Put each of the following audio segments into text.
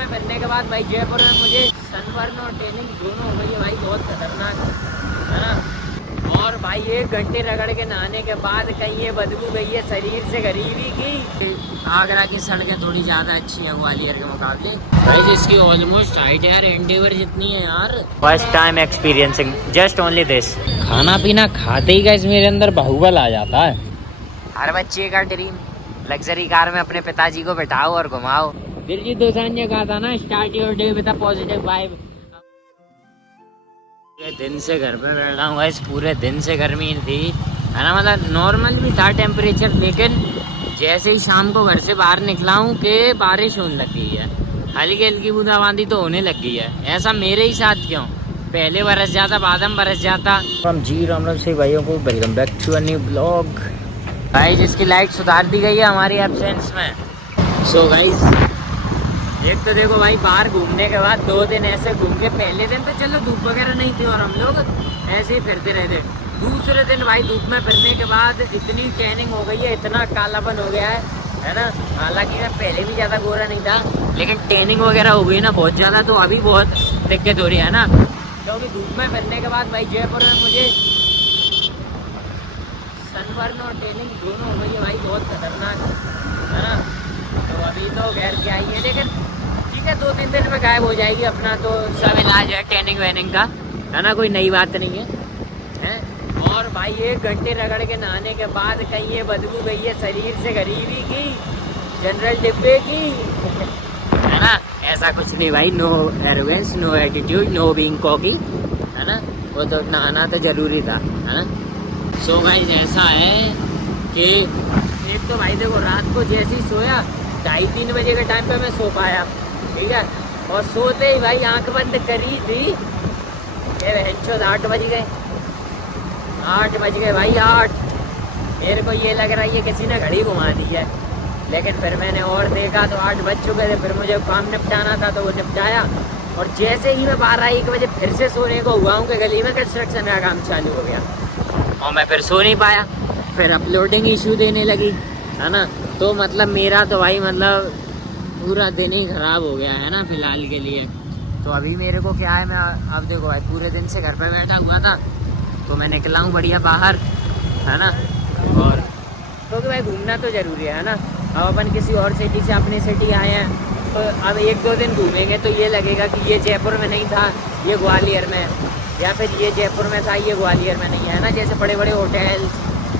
में फिरने के बाद भाई जयपुर में मुझे सनबर्न और टैनिंग दोनों हो गई है भाई, बहुत खतरनाक है ना। और भाई 1 घंटे रगड़ के नहाने के बाद कहीं ये बदबू गई है शरीर से गरीबी की। आगरा की सड़कें थोड़ी ज़्यादा अच्छी है ग्वालियर के मुकाबले भाई, जिसकी ऑलमोस्ट हाइट यार एंडेवर जितनी है यार। First time experiencing just only this. खाना पीना खाते ही गाइस मेरे अंदर बाहुबल आ जाता है। हर बच्चे का ड्रीम लग्जरी कार में अपने पिताजी को बिठाओ और घुमाओ। दिलजीत दोसांझ ने कहा था ना, start your day with a positive vibe. दिन से घर पे बैठ रहा हूँ गाइस, पूरे दिन से गर्मी थी है ना, मतलब नॉर्मल भी था टेम्परेचर, लेकिन जैसे ही शाम को घर से बाहर निकला हूँ कि बारिश होने लग गई है, हल्की हल्की बूंदाबांदी तो होने लग गई है। ऐसा मेरे ही साथ क्यों, पहले बरस जाता बाद में बरस जाता। राम जी राम राम से भाइयों को welcome back to a new blog. भाई जिसकी लाइट सुधार दी गई है हमारी एब्सेंस में। सो गाइस एक तो देखो भाई, बाहर घूमने के बाद 2 दिन ऐसे घूम के, पहले दिन तो चलो धूप वगैरह नहीं थी और हम लोग ऐसे ही फिरते रहते। दूसरे दिन भाई धूप में फिरने के बाद इतनी टैनिंग हो गई है, इतना कालापन हो गया है ना। हालांकि मैं पहले भी ज़्यादा गोरा नहीं था, लेकिन टैनिंग वगैरह हो गई ना बहुत ज़्यादा, तो अभी बहुत दिक्कत हो रही है ना। क्योंकि धूप में फिरने के बाद भाई जयपुर में मुझे सनबर्न और टैनिंग दोनों हो गई है भाई, बहुत खतरनाक है ना। तो अभी तो खैर क्या ही है, लेकिन ठीक है 2-3 दिन में गायब हो जाएगी अपना तो सब इलाज है टैनिंग वैनिंग का, है ना, कोई नई बात नहीं है, हैं। और भाई 1 घंटे रगड़ के नहाने के बाद कहीं ये बदबू गई है शरीर से गरीबी की, जनरल डिब्बे की है ना। ऐसा कुछ नहीं भाई, no arrogance, no attitude, no being cocky, है ना। वो तो नहाना तो जरूरी था, है ना। सो गाइस ऐसा है कि एक तो भाई देखो, रात को जैसे ही सोया 2:30-3 बजे के टाइम पे मैं सो पाया, ठीक है। और सोते ही भाई आंख बंद करी थी, ये बहनचोद 8 बज गए, 8 बज गए भाई 8। मेरे को ये लग रहा है ये किसी ने घड़ी घुमा दी है, लेकिन फिर मैंने और देखा तो 8 बज चुके थे। फिर मुझे काम निपटाना था तो वो निपटाया, और जैसे ही मैं 12-1 बजे फिर से सोने को हुआ हूँ कि गली में कंस्ट्रक्शन का काम चालू हो गया और मैं फिर सो नहीं पाया। फिर अपलोडिंग इशू देने लगी, है ना। तो मतलब मेरा तो भाई मतलब पूरा दिन ही ख़राब हो गया है ना फिलहाल के लिए। तो अभी मेरे को क्या है, मैं अब देखो भाई पूरे दिन से घर पे बैठा हुआ था, तो मैं निकला हूँ बढ़िया बाहर, है ना। और क्योंकि भाई घूमना तो ज़रूरी है ना। अब अपन किसी और सिटी से अपनी सिटी आए हैं, तो अब 1-2 दिन घूमेंगे तो ये लगेगा कि ये जयपुर में नहीं था, ये ग्वालियर में, या फिर ये जयपुर में था, ये ग्वालियर में नहीं है ना। जैसे बड़े बड़े होटल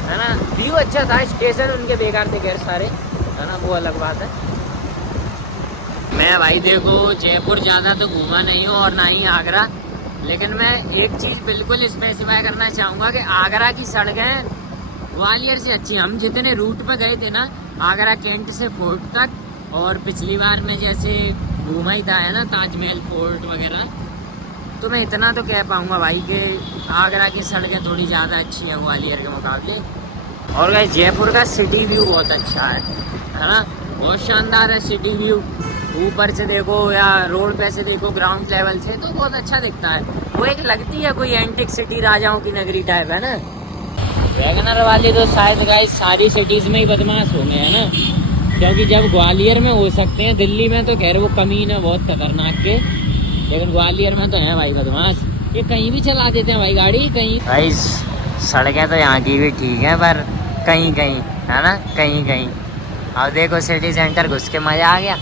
है ना, व्यू अच्छा था, स्टेशन उनके बेकार थे खैर सारे, है ना, वो अलग बात है। मैं भाई देखो जयपुर ज़्यादा तो घूमा नहीं हूँ और ना ही आगरा, लेकिन मैं एक चीज़ बिल्कुल स्पेसिफाई करना चाहूँगा कि आगरा की सड़कें ग्वालियर से अच्छी। हम जितने रूट पे गए थे ना, आगरा कैंट से फोर्ट तक, और पिछली बार में जैसे घूमा ही था है ना ताजमहल फोर्ट वगैरह, तो मैं इतना तो कह पाऊँगा भाई कि आगरा की सड़कें थोड़ी ज़्यादा अच्छी हैं ग्वालियर के मुकाबले। और भाई जयपुर का सिटी व्यू बहुत अच्छा है ना, बहुत शानदार है सिटी व्यू। ऊपर से देखो या रोड पे से देखो, ग्राउंड लेवल से तो बहुत अच्छा दिखता है। वो एक लगती है कोई एंटिक सिटी, राजाओं की नगरी टाइप है ना। वैगनर वाले तो शायद गाइस सारी सिटीज़ में ही बदमाश होंगे, है ना, क्योंकि जब ग्वालियर में हो सकते हैं, दिल्ली में तो खैर वो कमीन है बहुत खतरनाक के, लेकिन ग्वालियर में तो है भाई बदमाश, ये कहीं भी चला देते हैं भाई गाड़ी कहीं। भाई सड़कें तो यहाँ की भी ठीक हैं, पर कहीं कहीं है ना, कहीं कहीं। अब देखो सिटी सेंटर घुस के मज़ा आ गया।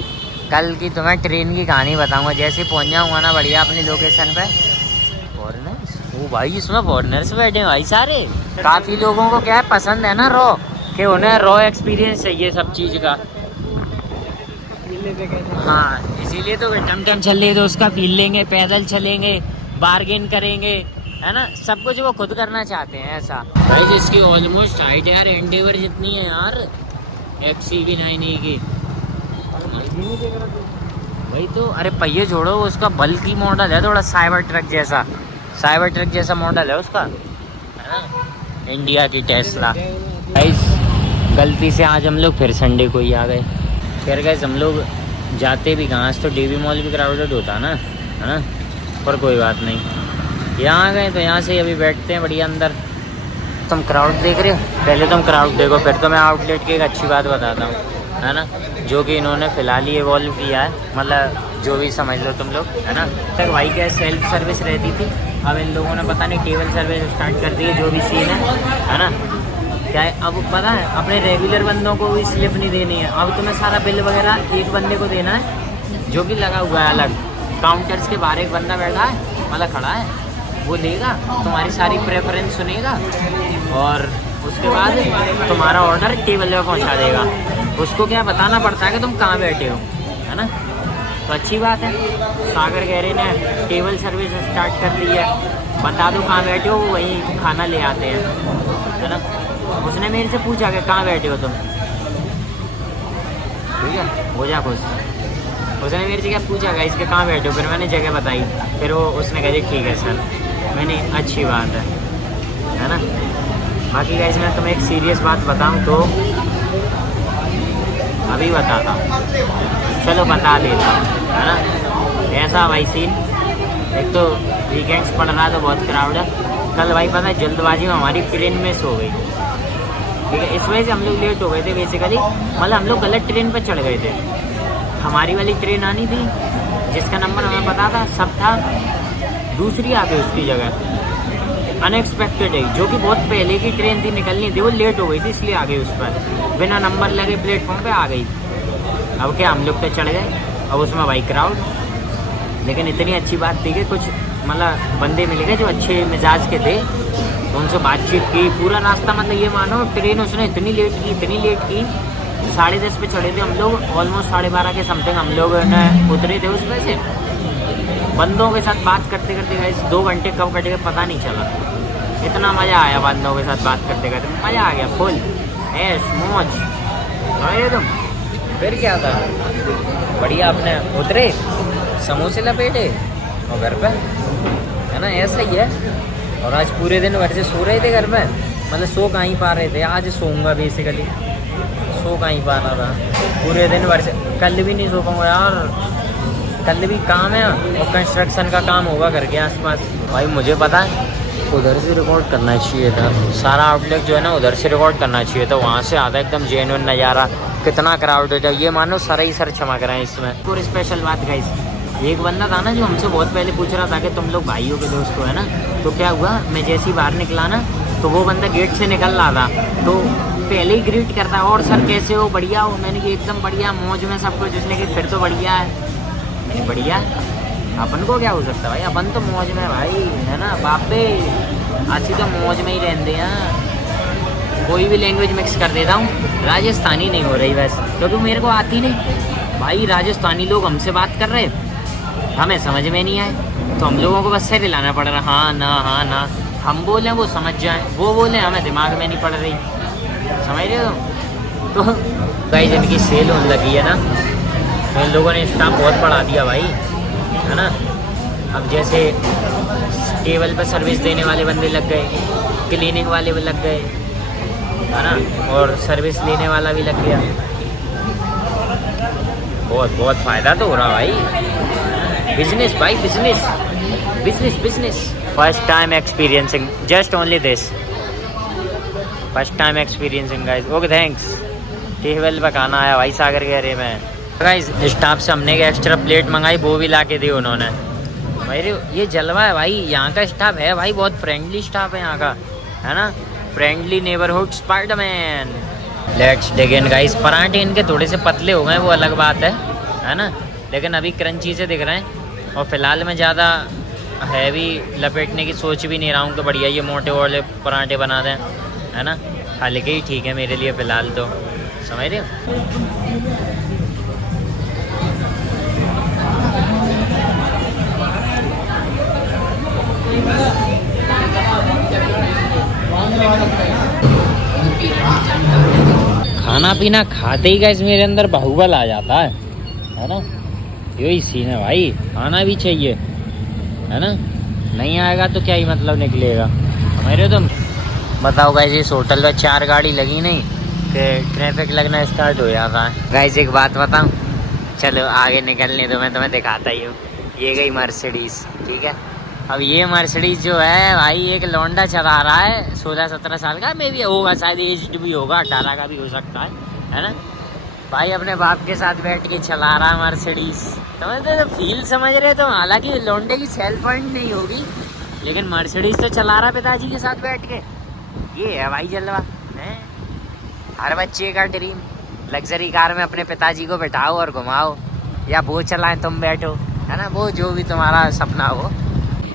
कल की तुम्हें ट्रेन की कहानी बताऊंगा, जैसे पहुँच जाऊँगा ना बढ़िया अपनी लोकेशन पे। फॉरेनर्स, ओ भाई इसमें फॉरेनर्स बैठे हैं भाई सारे। काफ़ी लोगों को क्या है पसंद है ना रॉ, कि उन्हें रॉ एक्सपीरियंस चाहिए सब चीज़ का। हाँ इसीलिए तो टम चल रही, तो उसका फील लेंगे, पैदल चलेंगे, बार्गेन करेंगे, है ना, सब कुछ वो खुद करना चाहते हैं ऐसा। भाई जिसकी ऑलमोस्ट हाइट यार एंडेवर जितनी है यार, XCV9 की भाई। तो अरे पहिए छोड़ो, उसका बल्कि मॉडल है थोड़ा, साइबर ट्रक जैसा मॉडल है उसका, है ना, इंडिया की टेस्ला। भाई गलती से आज हम लोग फिर संडे को ही आ गए। फिर गए हम लोग जाते भी कहाँ से, तो डीवी मॉल भी क्राउडेड होता ना, है ना, पर कोई बात नहीं, यहाँ गए तो यहाँ से अभी बैठते हैं बढ़िया अंदर। तुम क्राउड देख रहे हो, पहले तुम क्राउड देखो, फिर तो मैं आउटलेट की एक अच्छी बात बताता हूँ। है ना, जो कि इन्होंने फ़िलहाल ही इवॉल्व किया है, मतलब जो भी समझ लो तुम लोग, है ना। तक भाई क्या सेल्फ सर्विस रहती थी, अब इन लोगों ने पता नहीं टेबल सर्विस स्टार्ट कर दी है, जो भी सीन है ना। क्या है अब पता है, अपने रेगुलर बंदों को भी स्लिप नहीं देनी है, अब तुम्हें सारा बिल वगैरह एक बंदे को देना है, जो कि लगा हुआ है अलग काउंटर्स के बाहर एक बंदा बैठा है, मतलब खड़ा है, वो लेगा तुम्हारी सारी प्रेफरेंस सुनेगा और उसके बाद तुम्हारा ऑर्डर टेबल पर पहुंचा देगा। उसको क्या बताना पड़ता है कि तुम कहाँ बैठे हो, है ना। तो अच्छी बात है, सागर गहरे ने टेबल सर्विस स्टार्ट कर दी है, बता दो कहाँ बैठे हो, वो वहीं खाना ले आते हैं, है ना। उसने मेरे से पूछा कि कहाँ बैठे हो तुम, ठीक है, हो जा खुश। उसने मेरे से क्या पूछा कि इसके कहाँ बैठे हो, फिर मैंने जगह बताई, फिर वो उसने कहा जी ठीक है सर, मैंने अच्छी बात है ना। बाकी गाइस मैं तुम्हें एक सीरियस बात बताऊं तो अभी बताता हूँ, चलो बता देता हूँ, है ना। ऐसा भाई सीन, एक तो वीकेंड्स पड़ रहा तो बहुत क्राउड है। कल भाई पता है जल्दबाजी में हमारी ट्रेन मिस हो गई, ठीक है, इस वजह से हम लोग लेट हो गए थे बेसिकली, मतलब हम लोग गलत ट्रेन पर चढ़ गए थे। हमारी वाली ट्रेन आनी थी जिसका नंबर हमें पता था, सब था, दूसरी आ गई उसकी जगह, अनएक्सपेक्टेड है, जो कि बहुत पहले की ट्रेन थी, निकलनी थी, वो लेट हो गई थी इसलिए आ गई उस पर, बिना नंबर लगे प्लेटफॉर्म पे आ गई। अब क्या हम लोग तो चढ़ गए, अब उसमें भाई क्राउड, लेकिन इतनी अच्छी बात थी कि कुछ मतलब बंदे मिले गए जो अच्छे मिजाज के थे, तो उनसे बातचीत की पूरा रास्ता, मतलब ये मानो ट्रेन उसने इतनी लेट की 10:30 पे चढ़े थे हम लोग, ऑलमोस्ट 12:30 के समथिंग हम लोग ने उतरे थे उसमें से। बंदों के साथ बात करते करते गए 2 घंटे कब कटे गए पता नहीं चला, इतना मज़ा आया बंदों के साथ बात करते करते, मज़ा आ गया फुल ऐश मौज। अरे तुम फिर क्या था, बढ़िया अपने उतरे, समोसे लपेटे और घर पे, है ना, ऐसा ही है। और आज पूरे दिन घर से सो रहे थे घर में, मतलब सो कहाँ ही पा रहे थे, आज सोऊंगा बेसिकली, सो कहाँ ही पा रहा था पूरे दिन भर से, कल भी नहीं सो पाऊँगा यार, कल भी काम है और कंस्ट्रक्शन का काम होगा घर के आसपास। भाई मुझे पता है उधर से रिकॉर्ड करना चाहिए था, सारा आउटलेट जो है ना उधर से रिकॉर्ड करना चाहिए था, वहाँ से आता एकदम जेन्युइन नज़ारा, कितना क्राउड होता है, ये मानो सारा ही सर चमक रहे हैं इसमें। और स्पेशल बात गाइस, एक बंदा था ना जो हमसे बहुत पहले पूछ रहा था कि तुम लोग भाइयों के दोस्त हो, है ना। तो क्या हुआ, मैं जैसे ही बाहर निकला ना, तो वो बंदा गेट से निकल रहा था, तो पहले ही ग्रीट करता है, और सर कैसे हो, बढ़िया हो। मैंने कहा एकदम बढ़िया, मौज में सब कुछ। उसने कहा फिर तो बढ़िया है, मैंने बढ़िया, अपन को क्या हो सकता है भाई, अपन तो मौज में भाई, है ना। बापे अच्छी तो मौज में ही रहते हैं। कोई भी लैंग्वेज मिक्स कर देता हूँ, राजस्थानी नहीं हो रही वैसे, क्योंकि मेरे को आती नहीं भाई। राजस्थानी लोग हमसे बात कर रहे, हमें समझ में नहीं आए, तो हम लोगों को बस से दिलाना पड़ रहा, हाँ ना, हम बोलें वो समझ जाएं, वो बोलें हमें दिमाग में नहीं पड़ रही, समझ रहे हो। तो गाइस इनकी सेल होने लगी है ना, तो इन लोगों ने स्टाफ बहुत बढ़ा दिया भाई, है ना। अब जैसे टेबल पर सर्विस देने वाले बंदे लग गए, क्लीनिंग वाले भी लग गए, है ना, और सर्विस लेने वाला भी लग गया। बहुत फ़ायदा तो हो रहा भाई, बिजनेस भाई, business. First time experiencing, just only this, first time experiencing guys. Okay thanks. Table पर खाना आया भाई सागर के एरिया में गाइस। स्टाफ से हमने एक एक्स्ट्रा प्लेट मंगाई, वो भी ला के दी उन्होंने भाई। ये जलवा है भाई, यहाँ का स्टाफ है भाई, बहुत फ्रेंडली स्टाफ है यहाँ का, है ना। Friendly neighbourhood Spiderman. Let's dig in guys. पराठे इनके थोड़े से पतले हो गए, वो अलग बात है ना, लेकिन अभी क्रंची से दिख रहे हैं। और फिलहाल मैं ज़्यादा हैवी लपेटने की सोच भी नहीं रहा हूँ कि बढ़िया ये मोटे वाले पराठे बना दें, है ना। हल्के ही ठीक है मेरे लिए फ़िलहाल, तो समझ रहे हो। खाना पीना खाते ही गाइस मेरे अंदर बाहुबल आ जाता है ना। यही सीन है भाई, खाना भी चाहिए, है ना। नहीं आएगा तो क्या ही मतलब निकलेगा, मेरे तुम बताओ गाइस। इस होटल में 4 गाड़ी लगी नहीं कि ट्रैफिक लगना स्टार्ट हो जाता है। गाइस एक बात बताऊं, चलो आगे निकलने दो, मैं तुम्हें दिखाता ही हूँ। ये गई मर्सिडीज, ठीक है। अब ये मर्सिडीज जो है भाई, एक लौंडा चला रहा है 16-17 साल का, मे भी होगा शायद, एज्ड भी होगा, 18 का भी हो सकता है ना। भाई अपने बाप के साथ बैठ के चला रहा मर्सिडीज। समझते तो फील समझ रहे तो, हालांकि लौंडे की सेल पॉइंट नहीं होगी, लेकिन मर्सिडीज तो चला रहा पिताजी के साथ बैठ के। ये है भाई जलवा है, हर बच्चे का ड्रीम। लग्जरी कार में अपने पिताजी को बैठाओ और घुमाओ, या वो चलाएं तुम बैठो, है ना, वो जो भी तुम्हारा सपना हो।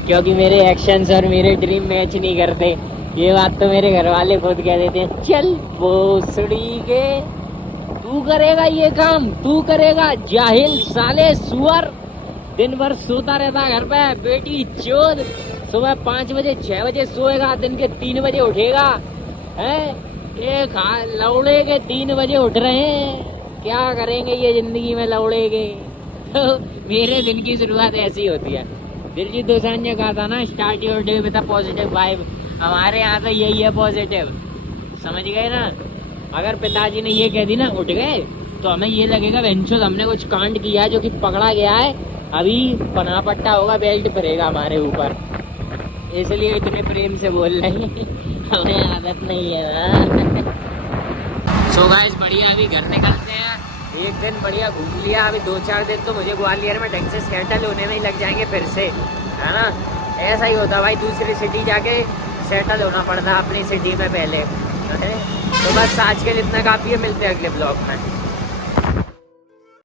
क्योंकि मेरे एक्शंस और मेरे ड्रीम मैच नहीं करते, ये बात तो मेरे घर वाले खुद कह देते हैं, चल भोसड़ी के तू करेगा ये काम, तू करेगा, जाहिल साले सुअर, दिन भर सोता रहता घर पे, बेटी चोद, सुबह 5 बजे 6 बजे सोएगा, दिन के 3 बजे उठेगा है। एक लौड़े के 3 बजे उठ रहे हैं, क्या करेंगे ये जिंदगी में लौड़े के। तो मेरे दिन की शुरुआत ऐसी होती है। दिलजीत दोसांझ ने कहा था ना, start your day with a positive vibe. हमारे यहाँ तो यही है पॉजिटिव, समझ गए ना। अगर पिताजी ने ये कह दी ना उठ गए, तो हमें ये लगेगा वेंचुअल हमने कुछ कांड किया है जो कि पकड़ा गया है, अभी पना पट्टा होगा, बेल्ट भरेगा हमारे ऊपर, इसलिए इतने प्रेम से बोल रहे हैं। हमें आदत नहीं है ना। सो गाइस बढ़िया, अभी घर निकलते हैं। एक दिन बढ़िया घूम लिया, अभी 2-4 दिन तो मुझे ग्वालियर में ढंग से सेटल होने में ही लग जाएंगे फिर से, है ना। ऐसा ही होता भाई, दूसरी सिटी जाके सेटल होना पड़ता अपनी सिटी में पहले। तो बस आज के लिए इतना काफ़ी है, मिलते हैं अगले ब्लॉग में।